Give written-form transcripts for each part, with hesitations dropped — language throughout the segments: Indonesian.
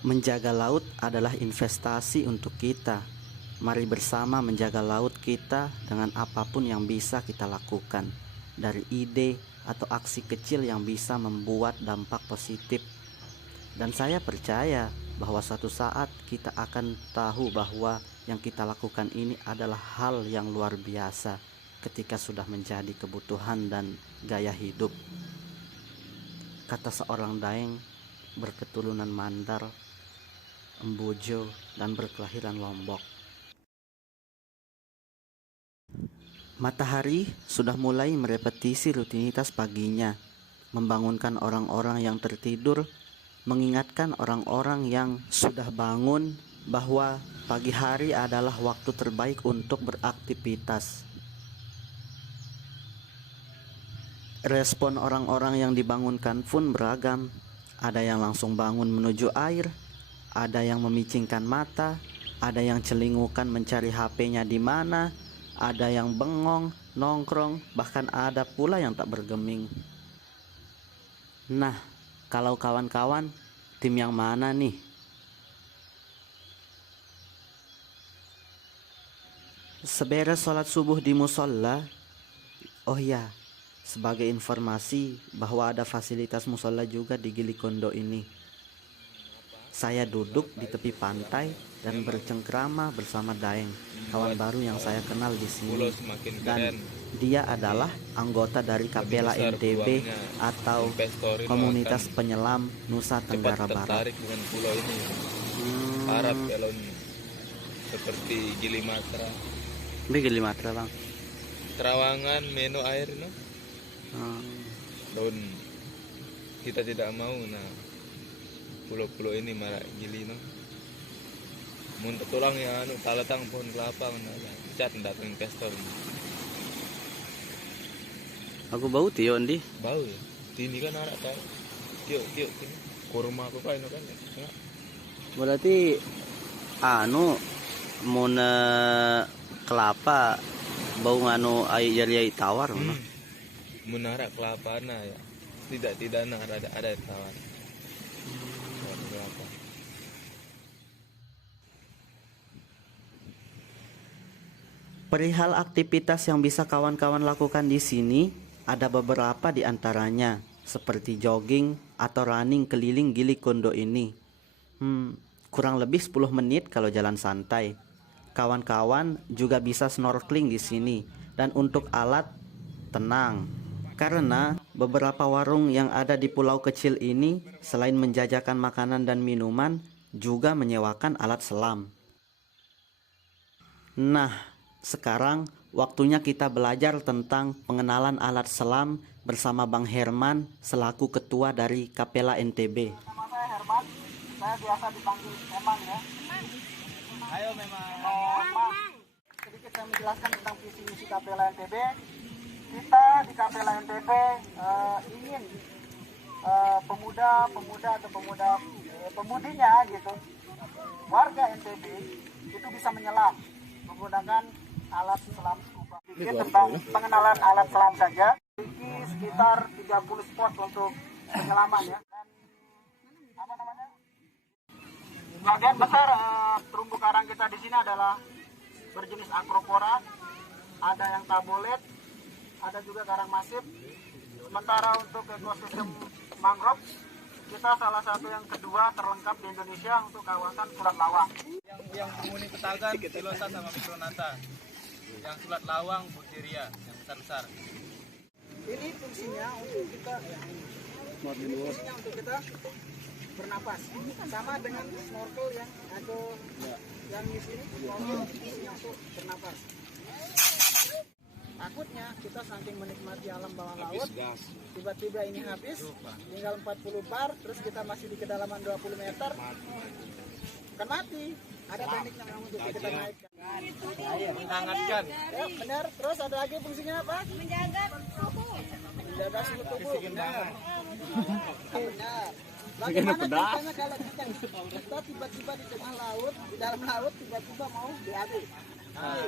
Menjaga laut adalah investasi untuk kita. Mari bersama menjaga laut kita dengan apapun yang bisa kita lakukan, dari ide atau aksi kecil yang bisa membuat dampak positif. Dan saya percaya bahwa suatu saat kita akan tahu bahwa yang kita lakukan ini adalah hal yang luar biasa ketika sudah menjadi kebutuhan dan gaya hidup. Kata seorang Daeng berketurunan Mandar, Embojo, dan berkelahiran Lombok. Matahari sudah mulai merepetisi rutinitas paginya, membangunkan orang-orang yang tertidur, mengingatkan orang-orang yang sudah bangun bahwa pagi hari adalah waktu terbaik untuk beraktivitas. Respon orang-orang yang dibangunkan pun beragam. Ada yang langsung bangun menuju air, ada yang memicingkan mata, ada yang celingukan mencari HP-nya di mana, ada yang bengong, nongkrong, bahkan ada pula yang tak bergeming. Nah, kalau kawan-kawan, tim yang mana nih? Seberes sholat subuh di musola, oh ya, sebagai informasi bahwa ada fasilitas musola juga di Gili Kondo ini. Saya duduk di tepi pantai dan bercengkrama bersama Daeng, kawan baru yang saya kenal di sini. Dan dia adalah anggota dari Kapela NTB atau Komunitas Penyelam Nusa Tenggara Barat. Arab kalau seperti Gili Matra. Ini Gili Matra, Bang. Terawangan menu air no. Daun kita tidak mau pulau-pulau ini marak Gili no. Mun tulang ya talatang pohon kelapa cat datang investor. Aku bau tio ndi. Bau ya. Tini kan anak tahu. Tio tini. Kurma aku kan kan. Berarti mun kelapa bau nganu air tawar. Menara kelapa ya. Tidak ada tawar. Perihal aktivitas yang bisa kawan-kawan lakukan di sini, ada beberapa di antaranya, seperti jogging atau running keliling Gili Kondo ini. Kurang lebih 10 menit kalau jalan santai. Kawan-kawan juga bisa snorkeling di sini, dan untuk alat, tenang. Karena beberapa warung yang ada di pulau kecil ini, selain menjajakan makanan dan minuman, juga menyewakan alat selam. Nah, sekarang waktunya kita belajar tentang pengenalan alat selam bersama Bang Herman selaku ketua dari Kapela NTB. Nama saya Herman, saya biasa dipanggil Memang ya. Ayo memang. Memang. Sedikit saya menjelaskan tentang visi misi Kapela NTB. Kita di Kapela NTB ingin pemuda atau pemudinya gitu, warga NTB itu bisa menyelam menggunakan alat selam scuba. Ini tentang pengenalan alat selam saja. Memiliki sekitar 30 spot untuk penyelaman ya. Dan apa namanya? Bagian besar terumbu karang kita di sini adalah berjenis Acropora, ada yang tabolet, ada juga karang masif. Sementara untuk ekosistem mangrove, kita salah satu yang kedua terlengkap di Indonesia untuk kawasan Sulat Lawang. Yang penghuni Petagan, Silosa sama Petronata. Yang Sulat Lawang, Butiria, yang besar-besar. Ini fungsinya untuk kita bernapas. Sama dengan snorkel yang ada yang di sini, snorkel fungsinya untuk bernapas. Takutnya kita saking menikmati alam bawah laut, tiba-tiba ini habis, tinggal 40 bar, terus kita masih di kedalaman 20 meter, kan mati. Ada tekniknya yang untuk kita naikkan. Menghangatkan. Ya, benar. Terus ada lagi fungsinya apa? Menjaga suhu. Menjaga suhu tubuh. Benar. Benar. Bagaimana ceritanya kalau kita tiba-tiba di tengah laut, di dalam laut tiba-tiba mau BAB?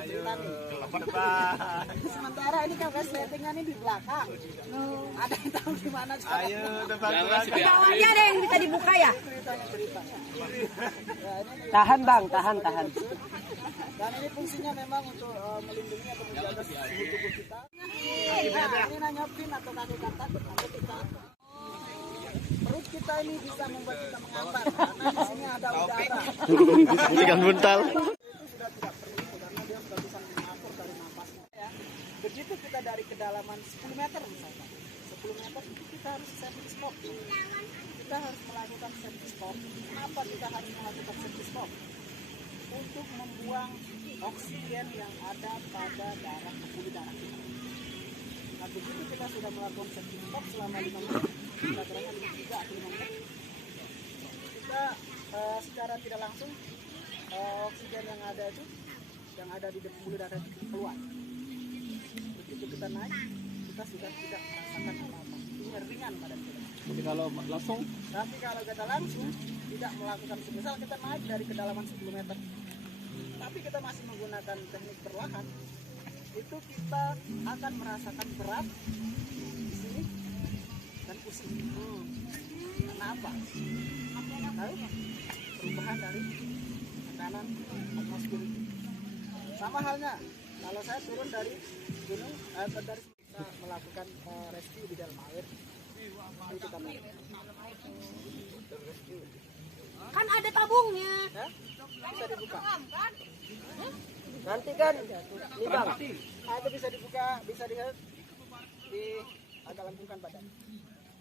cerita nih. Sementara ini kan resletingnya nih di belakang. Ada yang tahu gimana cara? Ayo, Bawahnya ada yang bisa dibuka ya? cerita. Tahan bang, tahan. Dan ini fungsinya memang untuk melindungi atau menjaga suhu tubuh kita. Ini nanya pin atau kaki katak atau kita. Perut kita ini bisa membuat kita mengambang karena di sini ada udara. Ikan buntal. Itu sudah tidak perlu karena dia sudah bisa mengatur dari napasnya. Ya. Begitu kita dari kedalaman 10 meter misalkan, 10 meter itu kita harus safety stop. Kita harus melakukan safety stop. Kenapa kita harus melakukan safety stop? Untuk membuang oksigen yang ada pada darah pembuluh darah kita. Nah, begitu kita sudah melakukan safety stop selama 5 menit, kira-kira 3 atau 5 menit, kita secara tidak langsung oksigen yang ada di pembuluh darah itu keluar. Begitu kita naik, kita sudah tidak merasakan apa-apa. Ini ringan badan kita. Tapi kalau langsung Tapi kalau kita langsung tidak melakukan semisal kita naik dari kedalaman 10 meter, tapi kita masih menggunakan teknik perlahan, itu kita akan merasakan berat di sini dan pusing. Kenapa? Tahu? Perubahan dari tekanan atmosfer. Sama halnya kalau saya turun dari gunung dari kita melakukan rescue di dalam air. Itu kita naik. Kan ada tabungnya. Ya? Bisa dibuka. Nanti kan ini bang. Itu bisa dibuka, bisa dilihat di agak lengkungkan badan.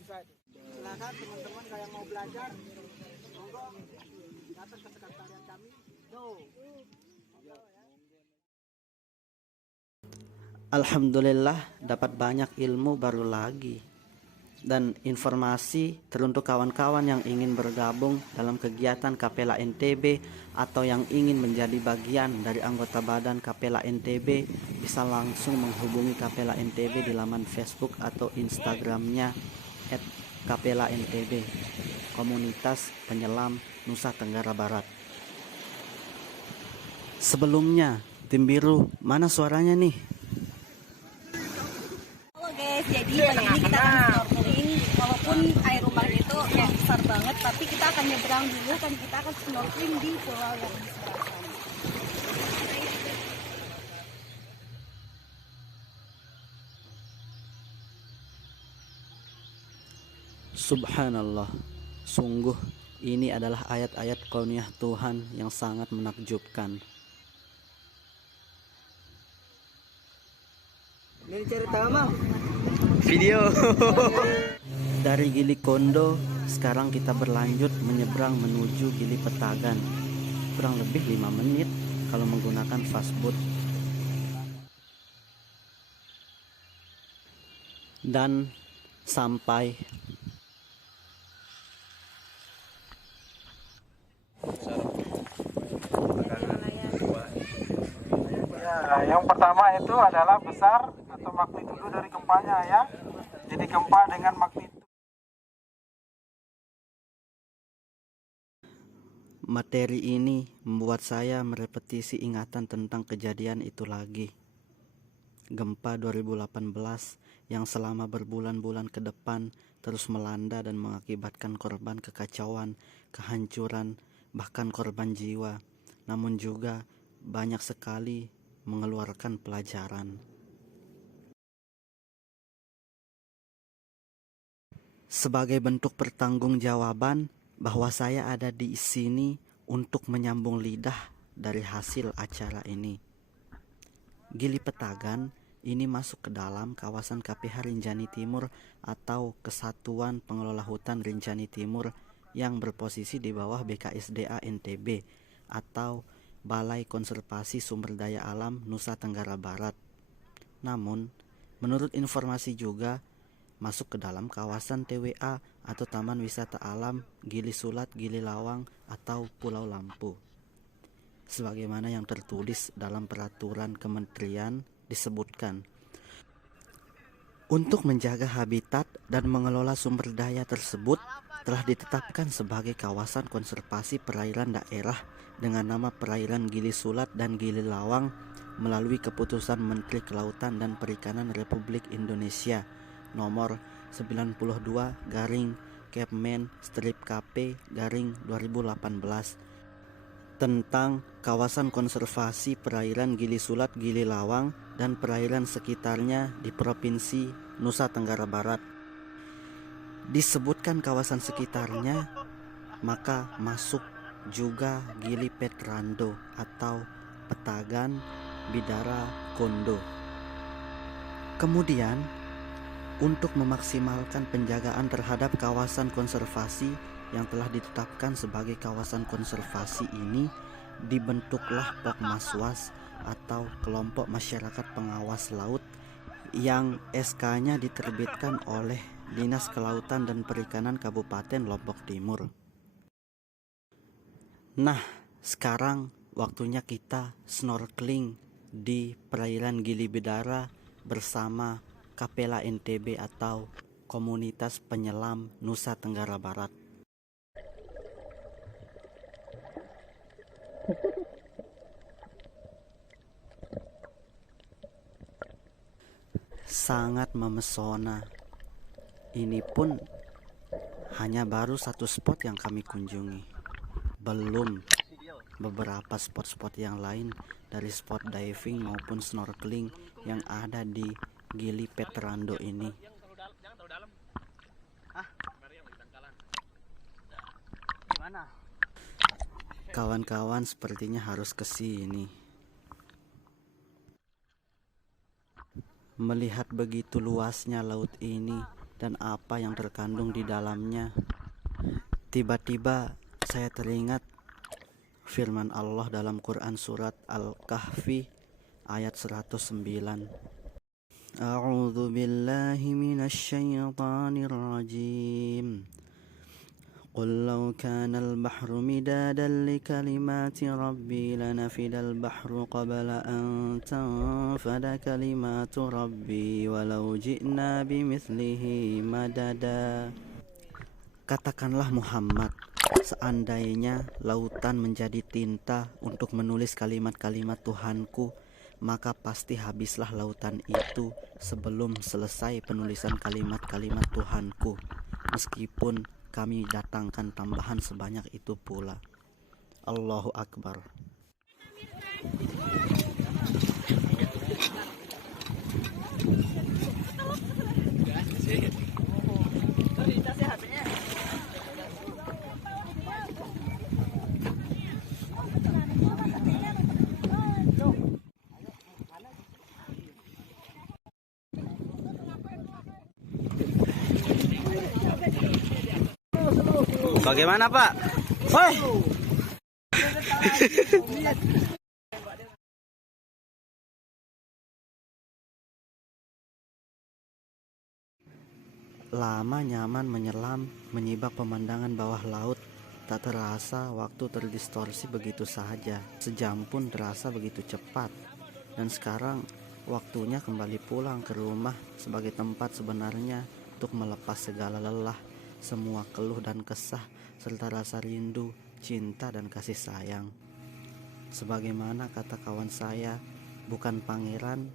Bisa itu. Silakan teman-teman yang mau belajar, monggo datang ke sekretariat kami. Alhamdulillah dapat banyak ilmu baru lagi dan informasi teruntuk kawan-kawan yang ingin bergabung dalam kegiatan Kapela NTB atau yang ingin menjadi bagian dari anggota badan Kapela NTB bisa langsung menghubungi Kapela NTB di laman Facebook atau Instagramnya @KapelaNTB Komunitas Penyelam Nusa Tenggara Barat. Sebelumnya tim biru mana suaranya nih? Guys, jadi kali ini kita akan snorkeling. Walaupun air ombaknya itu besar banget, tapi kita akan nyebrang dulu dan kita akan snorkeling di pulau yang di sebelah sana. Subhanallah, sungguh ini adalah ayat-ayat kauniyah Tuhan yang sangat menakjubkan. Ini cerita mah. Video dari Gili Kondo sekarang kita berlanjut menyeberang menuju Gili Petagan, kurang lebih 5 menit kalau menggunakan fastboat. Dan sampai Ya, yang pertama itu adalah besar atau magnitudo dari gempanya ya. Jadi gempa dengan magnitudo. materi ini membuat saya merepetisi ingatan tentang kejadian itu lagi. Gempa 2018 yang selama berbulan-bulan ke depan terus melanda dan mengakibatkan korban kekacauan, kehancuran, bahkan korban jiwa, namun juga banyak sekali mengeluarkan pelajaran. Sebagai bentuk pertanggungjawaban bahwa saya ada di sini untuk menyambung lidah dari hasil acara ini. Gili Petagan ini masuk ke dalam kawasan KPH Rinjani Timur atau Kesatuan Pengelola Hutan Rinjani Timur yang berposisi di bawah BKSDA NTB atau Balai Konservasi Sumber Daya Alam Nusa Tenggara Barat. Namun, menurut informasi juga masuk ke dalam kawasan TWA atau Taman Wisata Alam Gili Sulat, Gili Lawang atau Pulau Lampu. Sebagaimana yang tertulis dalam peraturan kementerian disebutkan, untuk menjaga habitat dan mengelola sumber daya tersebut, telah ditetapkan sebagai kawasan konservasi perairan daerah dengan nama Perairan Gili Sulat dan Gili Lawang melalui keputusan Menteri Kelautan dan Perikanan Republik Indonesia nomor 92/Kepmen/KP/2018 tentang kawasan konservasi perairan Gili Sulat, Gili Lawang dan perairan sekitarnya di Provinsi Nusa Tenggara Barat. Disebutkan kawasan sekitarnya, maka masuk juga Gili Petrando atau Petagan, Bidara, Kondo. Kemudian, untuk memaksimalkan penjagaan terhadap kawasan konservasi yang telah ditetapkan sebagai kawasan konservasi ini, dibentuklah Pokmaswas atau Kelompok Masyarakat Pengawas Laut yang SK-nya diterbitkan oleh Dinas Kelautan dan Perikanan Kabupaten Lombok Timur. Nah, sekarang waktunya kita snorkeling di perairan Gili Bidara bersama Kapela NTB atau Komunitas Penyelam Nusa Tenggara Barat. Sangat memesona. Ini pun hanya baru satu spot yang kami kunjungi. Belum beberapa spot-spot yang lain dari spot diving maupun snorkeling yang ada di Gili Petrando ini. Kawan-kawan sepertinya harus ke sini. Melihat begitu luasnya laut ini dan apa yang terkandung di dalamnya, tiba-tiba saya teringat firman Allah dalam Quran surat Al-Kahfi ayat 109. A'udzu billahi minasy syaithanir rajim. Qul law kana al-bahru midadan li kalimati rabbi lanafida al-bahru qabla an tanfada kalimatu rabbi walau ji'na bimithlihi madada. Katakanlah Muhammad, seandainya lautan menjadi tinta untuk menulis kalimat-kalimat Tuhanku, maka pasti habislah lautan itu sebelum selesai penulisan kalimat-kalimat Tuhanku, meskipun kami datangkan tambahan sebanyak itu pula. Allahu Akbar. Bagaimana Pak? Hoi! Lama nyaman menyelam, menyibak pemandangan bawah laut. Tak terasa waktu terdistorsi begitu saja. Sejam pun terasa begitu cepat. Dan sekarang waktunya kembali pulang ke rumah sebagai tempat sebenarnya untuk melepas segala lelah, semua keluh dan kesah, serta rasa rindu, cinta dan kasih sayang. Sebagaimana kata kawan saya, bukan pangeran,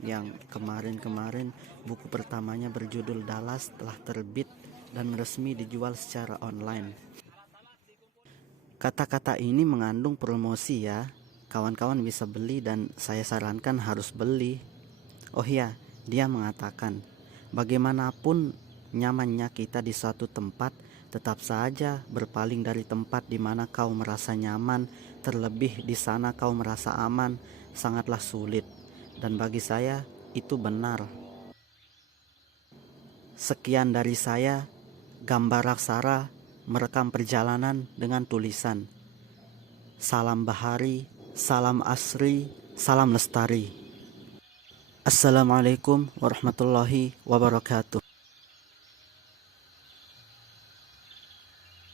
yang kemarin-kemarin buku pertamanya berjudul Dallas telah terbit dan resmi dijual secara online. Kata-kata ini mengandung promosi ya, kawan-kawan bisa beli dan saya sarankan harus beli. Oh iya, dia mengatakan, bagaimanapun nyamannya kita di suatu tempat, tetap saja berpaling dari tempat di mana kau merasa nyaman, terlebih di sana kau merasa aman, sangatlah sulit. Dan bagi saya itu benar. Sekian dari saya, gambar aksara merekam perjalanan dengan tulisan. Salam bahari, salam asri, salam lestari. Assalamualaikum warahmatullahi wabarakatuh.